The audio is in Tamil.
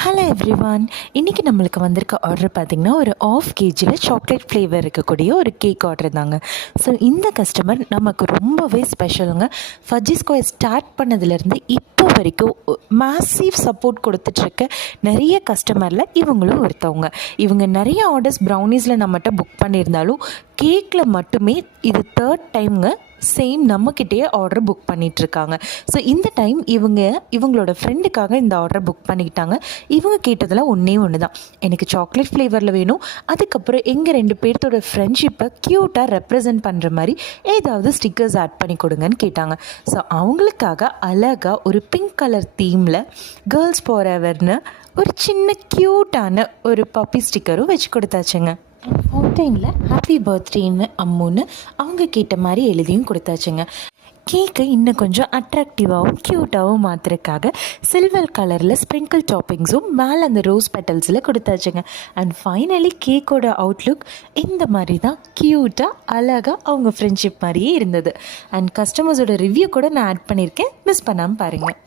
ஹலோ எவ்ரிவான், இன்றைக்கி நம்மளுக்கு வந்திருக்க ஆர்டர் பார்த்திங்கன்னா ஒரு ஆஃப் கேஜியில் சாக்லேட் ஃப்ளேவர் இருக்கக்கூடிய ஒரு கேக் ஆர்டர் தாங்க. ஸோ இந்த கஸ்டமர் நமக்கு ரொம்பவே ஸ்பெஷலுங்க. ஃபஜ்ஜி ஸ்கொயர் ஸ்டார்ட் பண்ணதுலேருந்து இப்போ வரைக்கும் மேசிவ் சப்போர்ட் கொடுத்துட்ருக்க நிறைய கஸ்டமரில் இவங்களும் ஒருத்தவங்க. இவங்க நிறைய ஆர்டர்ஸ் ப்ரௌனீஸில் நம்மகிட்ட புக் பண்ணியிருந்தாலும் கேக்கில் மட்டுமே இது 3rd டைம்ங்க சேம் நம்மக்கிட்டேயே ஆர்டர் புக் பண்ணிகிட்ருக்காங்க. ஸோ இந்த டைம் இவங்களோட ஃப்ரெண்டுக்காக இந்த ஆர்டர் புக் பண்ணிக்கிட்டாங்க. இவங்க கேட்டதில் ஒன்று தான், எனக்கு சாக்லேட் ஃப்ளேவரில் வேணும், அதுக்கப்புறம் எங்கள் 2 பேர்த்தோட ஃப்ரெண்ட்ஷிப்பை க்யூட்டாக ரெப்ரசன்ட் பண்ணுற மாதிரி ஏதாவது ஸ்டிக்கர்ஸ் ஆட் பண்ணி கொடுங்கன்னு கேட்டாங்க. ஸோ அவங்களுக்காக அழகாக ஒரு பிங்க் கலர் தீமில் கேர்ள்ஸ் ஃபாரெவர்னு ஒரு சின்ன க்யூட்டான ஒரு பப்பி ஸ்டிக்கரும் வச்சு கொடுத்தாச்சுங்க. ஃபவுண்டைனில் ஹாப்பி பர்த்டேன்னு அம்முன்னு அவங்க கேட்ட மாதிரி எழுதியும் கொடுத்தாச்சுங்க. கேக்கை இன்னும் கொஞ்சம் அட்ராக்டிவாகவும் க்யூட்டாகவும் மாற்றுறதுக்காக சில்வர் கலரில் ஸ்ப்ரிங்கிள் டாப்பிங்ஸும் மேலே அந்த ரோஸ் பெட்டல்ஸில் கொடுத்தாச்சுங்க. அண்ட் ஃபைனலி கேக்கோட அவுட்லுக் இந்த மாதிரி தான் க்யூட்டாக அழகாக அவங்க ஃப்ரெண்ட்ஷிப் மாதிரியே இருந்தது. அண்ட் கஸ்டமர்ஸோட ரிவ்யூ கூட நான் ஆட் பண்ணியிருக்கேன், மிஸ் பண்ணாமல் பாருங்கள்.